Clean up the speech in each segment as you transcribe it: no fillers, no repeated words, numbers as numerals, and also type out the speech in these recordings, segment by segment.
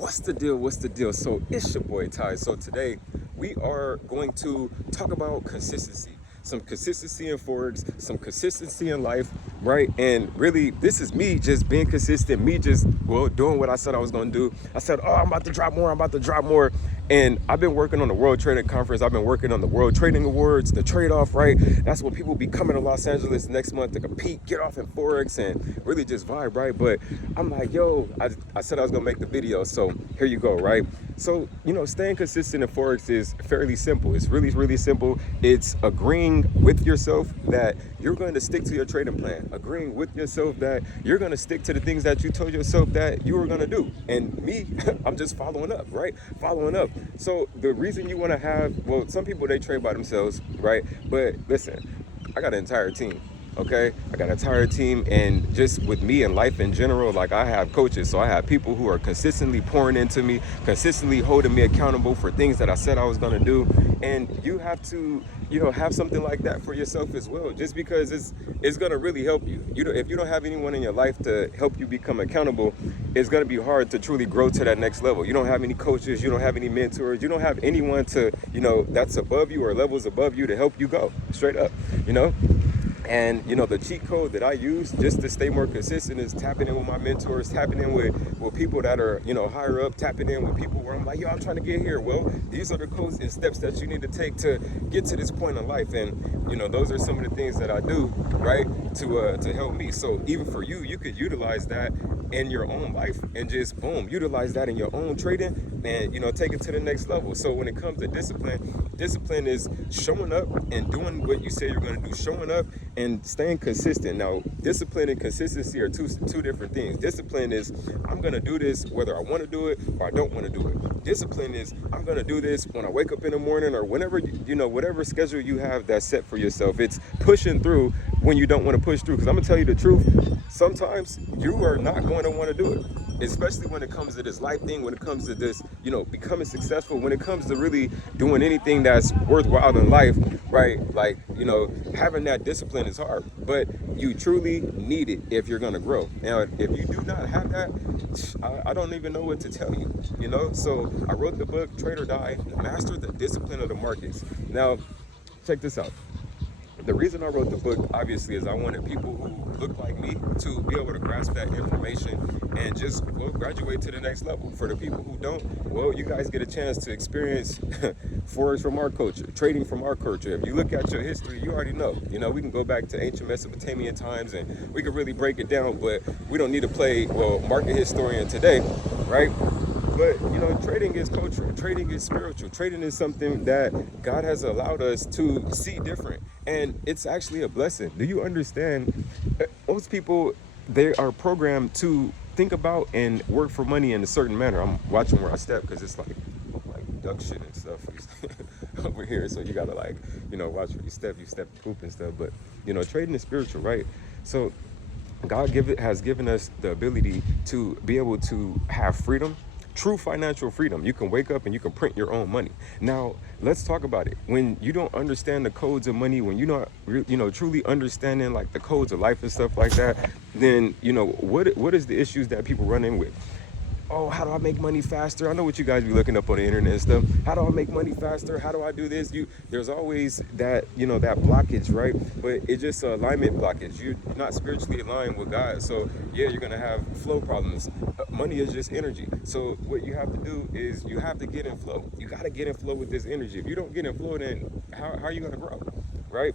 What's the deal? What's the deal? So it's your boy Ty. So today we are going to talk about consistency. Some consistency in Forex, some consistency in life, right? And really, this is me just being consistent, me just, doing what I said I was gonna do. I said, oh, I'm about to drop more, I'm about to drop more. And I've been working on the World Trading Conference. I've been working on the World Trading Awards, the trade-off, right? That's what people be coming to Los Angeles next month to compete, get off in Forex and really just vibe, right? But I'm like, yo, I said I was gonna make the video, so here you go, right? So, staying consistent in Forex is fairly simple. It's really, really simple. It's agreeing with yourself that you're going to stick to your trading plan, agreeing with yourself that you're going to stick to the things that you told yourself that you were going to do. And me, I'm just following up, right? Following up. So the reason you want to have, some people, they trade by themselves, right? But listen, I got an entire team. Okay, I got an entire team, and just with me and life in general, like I have coaches, so I have people who are consistently pouring into me, consistently holding me accountable for things that I said I was going to do. And you have to, have something like that for yourself as well, just because it's going to really help you. If you don't have anyone in your life to help you become accountable, it's going to be hard to truly grow to that next level. You don't have any coaches, you don't have any mentors, you don't have anyone to, that's above you or levels above you to help you go straight up, And, the cheat code that I use just to stay more consistent is tapping in with my mentors, tapping in with people that are, higher up, tapping in with people where I'm like, yo, I'm trying to get here. Well, these are the codes and steps that you need to take to get to this point in life. And, those are some of the things that I do, right, to help me. So even for you, you could utilize that in your own life and just, boom, utilize that in your own trading and, take it to the next level. So when it comes to discipline is showing up and doing what you say you're going to do, showing up and staying consistent. Now, discipline and consistency are two different things. Discipline is I'm going to do this whether I want to do it or I don't want to do it. Discipline is I'm going to do this when I wake up in the morning or whenever, whatever schedule you have that's set for yourself. It's pushing through when you don't want to push through. Because I'm going to tell you the truth, sometimes you are not going to want to do it. Especially when it comes to this life thing, when it comes to this, becoming successful, when it comes to really doing anything that's worthwhile in life, right? Like, having that discipline is hard, but you truly need it if you're going to grow. Now, if you do not have that, I don't even know what to tell you, So I wrote the book, Trade or Die, Master the Discipline of the Markets. Now, check this out. The reason I wrote the book, obviously, is I wanted people who look like me to be able to grasp that information and just, graduate to the next level. For the people who don't, you guys get a chance to experience Forex from our culture, trading from our culture. If you look at your history, you already know. We can go back to ancient Mesopotamian times and we can really break it down, but we don't need to play, market historian today, right? But, trading is cultural, trading is spiritual, trading is something that God has allowed us to see different. And it's actually a blessing. Do you understand? Most people, they are programmed to think about and work for money in a certain manner. I'm watching where I step because it's like duck shit and stuff over here. So you got to watch where you step poop and stuff. But, trading is spiritual, right? So God has given us the ability to be able to have freedom. True financial freedom. You can wake up and you can print your own money. Now, let's talk about it. When you don't understand the codes of money, when you're not, truly understanding like the codes of life and stuff like that, then, what is the issues that people run in with? Oh, how do I make money faster? I know what you guys be looking up on the internet and stuff. How do I make money faster? How do I do this? There's always that, that blockage, right? But it's just an alignment blockage. You're not spiritually aligned with God. So yeah, you're going to have flow problems. Money is just energy. So what you have to do is you have to get in flow. You got to get in flow with this energy. If you don't get in flow, then how are you going to grow, right?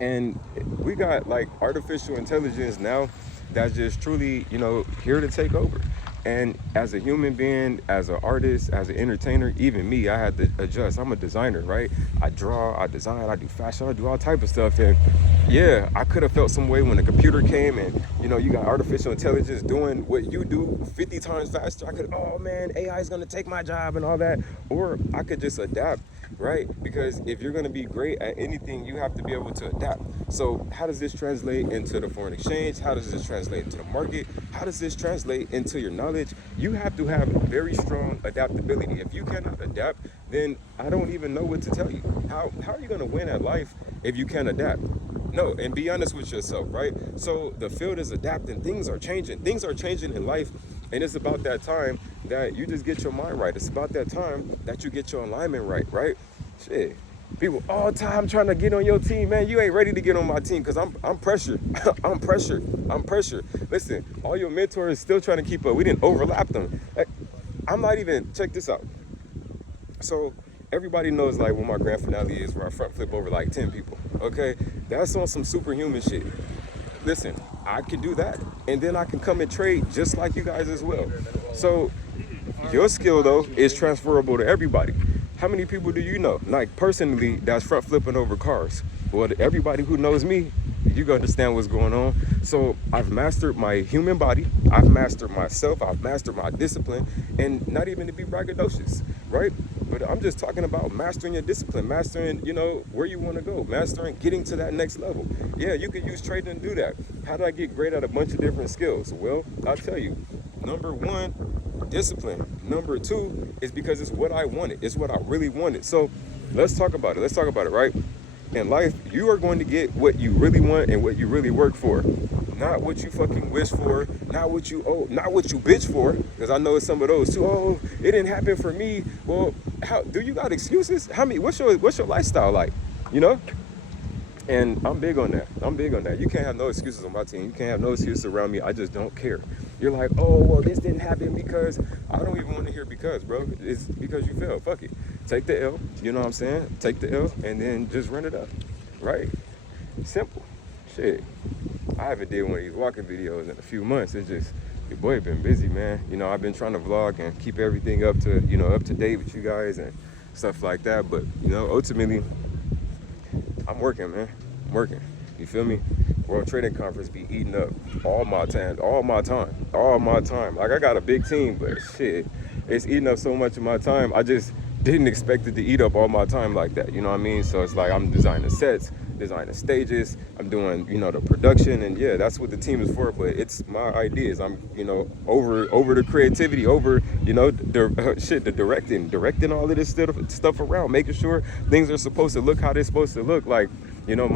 And we got like artificial intelligence now that's just truly, here to take over. And as a human being, as an artist, as an entertainer, even me, I had to adjust. I'm a designer, right? I draw, I design, I do fashion, I do all type of stuff. And yeah, I could have felt some way when the computer came and, you got artificial intelligence doing what you do 50 times faster. I could, oh man, AI is going to take my job and all that. Or I could just adapt, right? Because if you're going to be great at anything, you have to be able to adapt. So how does this translate into the foreign exchange? How does this translate into the market? How does this translate into your knowledge? You have to have very strong adaptability. If you cannot adapt, then I don't even know what to tell you. How are you going to win at life if you can't adapt? No, and be honest with yourself, right? So the field is adapting. Things are changing. Things are changing in life And it's about that time that you just get your mind right. It's about that time that you get your alignment right, right? Shit. People all time trying to get on your team, man. You ain't ready to get on my team because I'm pressured. I'm pressured. I'm pressured. Listen, all your mentors still trying to keep up. We didn't overlap them. I'm not even, check this out. So everybody knows like when my grand finale is where I front flip over like 10 people. Okay? That's on some superhuman shit. Listen, I can do that. And then I can come and trade just like you guys as well. So your skill though is transferable to everybody. How many people do you know, like personally, that's front flipping over cars? Well, everybody who knows me, you can understand what's going on. So I've mastered my human body, I've mastered myself, I've mastered my discipline, and not even to be braggadocious, right? But I'm just talking about mastering your discipline, mastering, you know, where you want to go, mastering getting to that next level. Yeah, you can use trading to do that. How did I get great at a bunch of different skills? Well, I'll tell you. Number one, discipline. Number two is because it's what I wanted. It's what I really wanted. So let's talk about it. Let's talk about it, right? In life, you are going to get what you really want and what you really work for. Not what you fucking wish for, not what you not what you bitch for. Because I know some of those too. Oh, it didn't happen for me. Well, how do you got excuses? What's your lifestyle like? You know? And I'm big on that. I'm big on that. You can't have no excuses on my team. You can't have no excuses around me. I just don't care. You're like, oh, well, this didn't happen because I don't even want to hear because, bro. It's because you failed. Fuck it. Take the L. You know what I'm saying? Take the L and then just run it up. Right? Simple. Shit. I haven't did one of these walking videos in a few months. It's just, your boy been busy, man. You know, I've been trying to vlog and keep everything up to date with you guys and stuff like that. But, you know, ultimately, I'm working, man. I'm working. You feel me? World Trading Conference be eating up all my time. Like, I got a big team, but shit, it's eating up so much of my time. I just didn't expect it to eat up all my time like that. You know what I mean? So it's like I'm designing sets, designing stages. I'm doing, you know, the production, and yeah, that's what the team is for. But it's my ideas. I'm, you know, over the creativity, over, you know, the directing all of this stuff around, making sure things are supposed to look how they're supposed to look. Like, you know,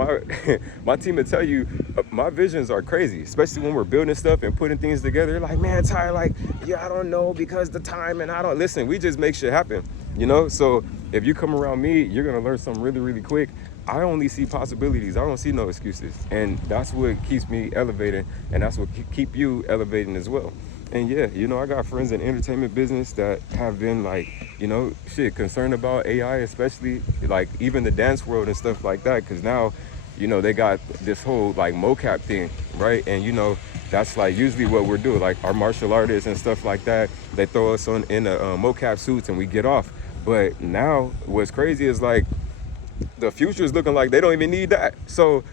my team will tell you, my visions are crazy, especially when we're building stuff and putting things together. They're like, man, Ty, like, yeah, I don't know because the time, and I don't listen. We just make shit happen, you know. So if you come around me, you're gonna learn something really, really quick. I only see possibilities. I don't see no excuses, and that's what keeps me elevating, and that's what keep you elevating as well. And yeah, you know, I got friends in entertainment business that have been like, you know, shit, concerned about AI, especially like even the dance world and stuff like that. Cause now, you know, they got this whole like mocap thing, right? And you know, that's like usually what we're doing. Like our martial artists and stuff like that, they throw us in the mocap suits and we get off. But now what's crazy is like the future is looking like they don't even need that. So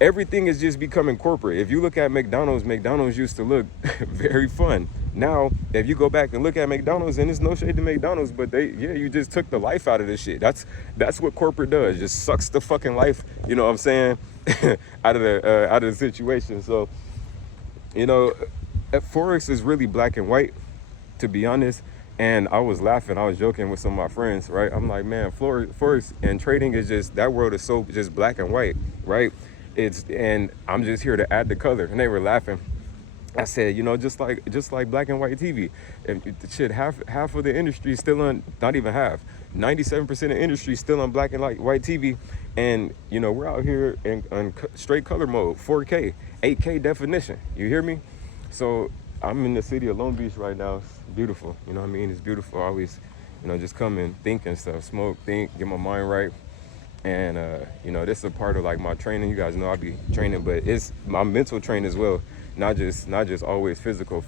everything is just becoming corporate. If you look at McDonald's used to look very fun. Now, if you go back and look at McDonald's, and it's no shade to McDonald's, but you just took the life out of this shit. That's what corporate does. Just sucks the fucking life, you know what I'm saying, out of the situation. So, you know, Forex is really black and white, to be honest. And I was laughing, I was joking with some of my friends, right? I'm like, man, Forex and trading is just, that world is so just black and white, right? And I'm just here to add the color. And they were laughing. I said, you know, just like black and white TV. And shit, half of the industry is still on, not even half, 97% of the industry is still on black and white TV. And, you know, we're out here on straight color mode, 4K, 8K definition. You hear me? So I'm in the city of Long Beach right now. It's beautiful. You know what I mean? It's beautiful. I always, you know, just come and think and stuff, smoke, think, get my mind right. And, you know, this is a part of like my training. You guys know I be training, but it's my mental training as well. Not just always physical.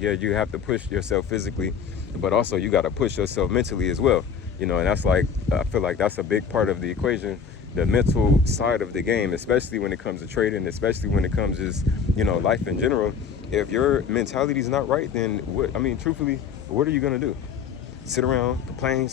Yeah, you have to push yourself physically, but also you got to push yourself mentally as well. You know, and that's like, I feel like that's a big part of the equation, the mental side of the game, especially when it comes to trading, especially when it comes to just, you know, life in general. If your mentality is not right, then truthfully, what are you going to do? Sit around, complain,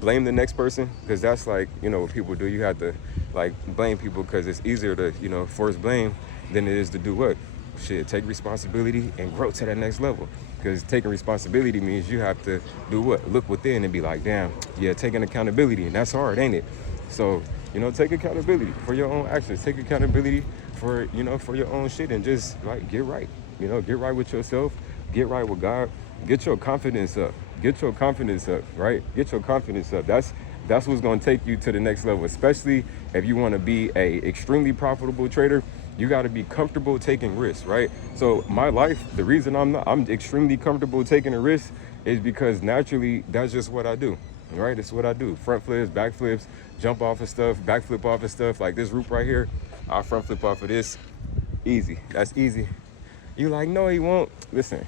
blame the next person, because that's like, you know, what people do. You have to like blame people because it's easier to, you know, force blame than it is to do what? Shit, take responsibility and grow to that next level. Because taking responsibility means you have to do what? Look within and be like, damn, yeah, taking accountability, and that's hard, ain't it? So, you know, take accountability for your own actions. Take accountability for, you know, for your own shit, and just like get right. You know, get right with yourself. get right with God, get your confidence up. Get your confidence up, right? Get your confidence up. That's what's going to take you to the next level, especially if you want to be a extremely profitable trader. You got to be comfortable taking risks, right? So my life, the reason I'm extremely comfortable taking a risk is because naturally that's just what I do, right? It's what I do. Front flips, back flips, jump off of stuff, back flip off of stuff. Like this rope right here, I'll front flip off of this. Easy. That's easy. You like, no, he won't. Listen,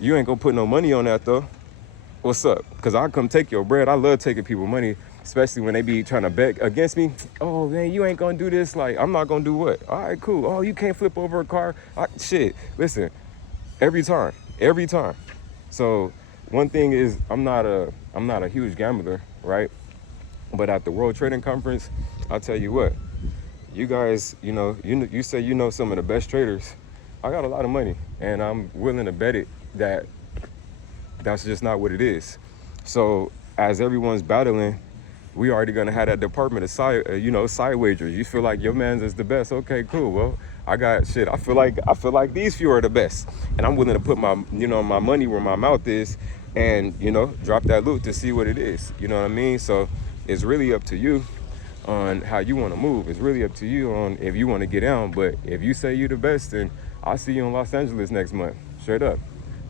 you ain't gonna put no money on that though. What's up? Because I come take your bread. I love taking people money, especially when they be trying to bet against me. Oh man, you ain't gonna do this. Like, I'm not gonna do what? All right, cool. Oh, you can't flip over a car. Shit. Listen, every time. So one thing is, I'm not a huge gambler, right? But at the World Trading Conference, I'll tell you what, you guys, you say you know some of the best traders. I got a lot of money, and I'm willing to bet it that that's just not what it is. So as everyone's battling, we already gonna have that department of side wagers. You feel like your man's is the best. Okay, cool. Well, I got shit. I feel like these few are the best, and I'm willing to put my my money where my mouth is, and drop that loot to see what it is. You know what I mean? So it's really up to you on how you want to move. It's really up to you on if you want to get down. But if you say you're the best, then I'll see you in Los Angeles next month. Straight up.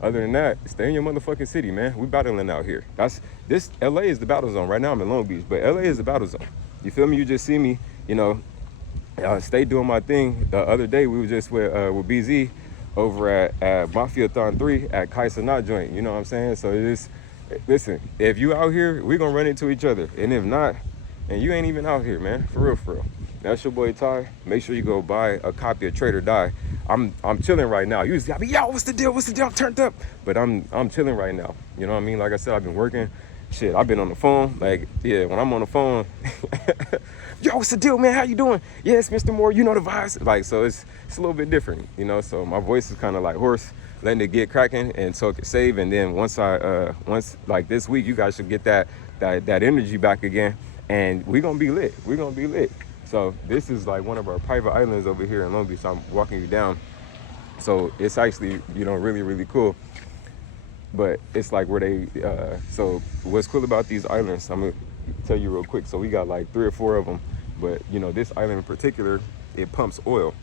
Other than that, stay in your motherfucking city, man. We battling out here. LA is the battle zone. Right now I'm in Long Beach, but LA is the battle zone. You feel me? You just see me, stay doing my thing. The other day we were just with BZ over at Mafia-thon 3 at Kai Sanat joint. You know what I'm saying? So listen, if you out here, we gonna run into each other. And if not, and you ain't even out here, man. For real. That's your boy Ty. Make sure you go buy a copy of Trade or Die. I'm chilling right now. Usually I be, yo, what's the deal? I'm turned up. But I'm chilling right now. You know what I mean? Like I said, I've been working. Shit, I've been on the phone. Like, yeah, when I'm on the phone, yo, what's the deal, man? How you doing? Yes, Mr. Moore, you know the vibes. Like, so it's a little bit different, so my voice is kind of like hoarse, letting it get cracking and so it can save. And then once like this week, you guys should get that energy back again, and we're gonna be lit. So this is like one of our private islands over here in Long Beach. I'm walking you down. So it's actually, really, really cool. But it's like where they, so what's cool about these islands, I'm gonna tell you real quick. So we got like 3 or 4 of them. But, this island in particular, it pumps oil.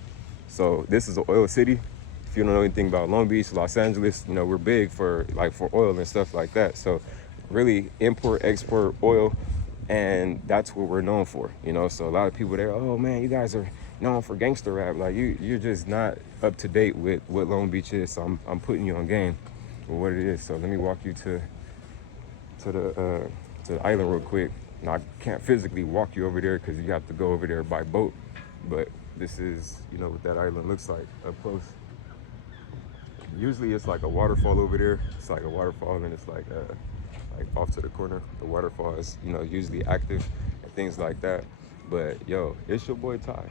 So this is an oil city. If you don't know anything about Long Beach, Los Angeles, we're big for oil and stuff like that. So really import, export oil. And that's what we're known for, So a lot of people there, oh man, you guys are known for gangster rap. Like you're just not up to date with what Long Beach is. So I'm putting you on game with what it is. So let me walk you to the island real quick. Now I can't physically walk you over there because you have to go over there by boat. But this is, what that island looks like up close. Usually it's like a waterfall over there. It's like a waterfall, and it's like off to the corner. The waterfall is, usually active and things like that. But yo, it's your boy Ty,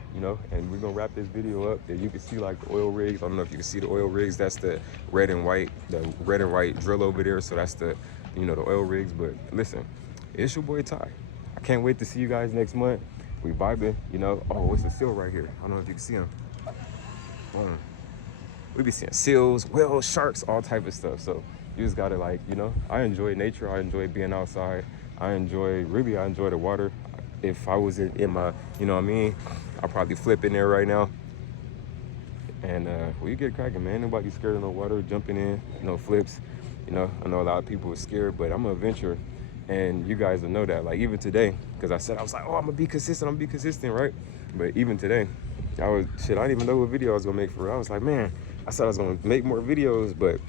and we're gonna wrap this video up. That you can see like the oil rigs. I don't know if you can see the oil rigs. That's the red and white drill over there. So that's the, the oil rigs. But listen, it's your boy Ty. I can't wait to see you guys next month. We vibing, Oh, it's a seal right here. I don't know if you can see him. We be seeing seals, whales, sharks, all type of stuff. So you just gotta I enjoy nature. I enjoy being outside. I enjoy the water. If I was in my, I'll probably flip in there right now. And you get cracking, man. Nobody's scared of no water, jumping in, no flips. I know a lot of people are scared, but I'm an adventurer. And you guys will know that. Like even today, because I was like, oh, I'm gonna be consistent, right? But even today, I didn't even know what video I was gonna make for real. I was like, man, I said I was gonna make more videos, but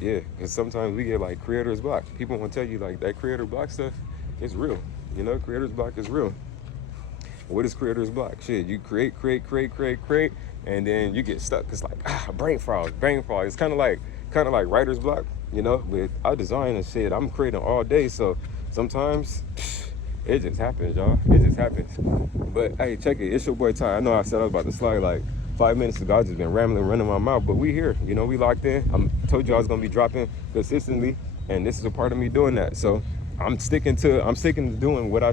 yeah, because sometimes we get like creator's block. People want to tell you like that creator block stuff is real. Creator's block is real. What is creator's block? Shit, you create, and then you get stuck. It's like brain fog. It's kind of like writer's block, But I design and shit. I'm creating all day, so sometimes it just happens, y'all. It just happens. But hey, check it. It's your boy Ty. I know I said I was about to slide like 5 minutes ago. I just been rambling, running my mouth, but we here. We locked in. I told you I was gonna be dropping consistently, and this is a part of me doing that. So I'm sticking to doing what I